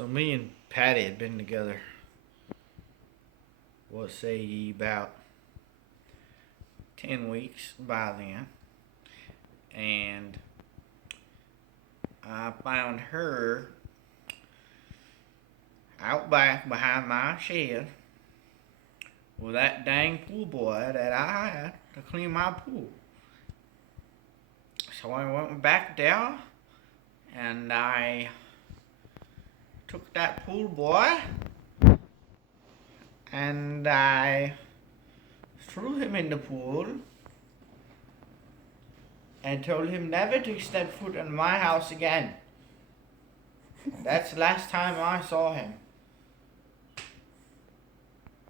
So me and Patty had been together, what say ye, about 10 weeks by then. And I found her out back behind my shed with that dang pool boy that I had to clean my pool. So I went back there and I took that pool boy and I threw him in the pool and told him never to step foot in my house again. That's the last time I saw him.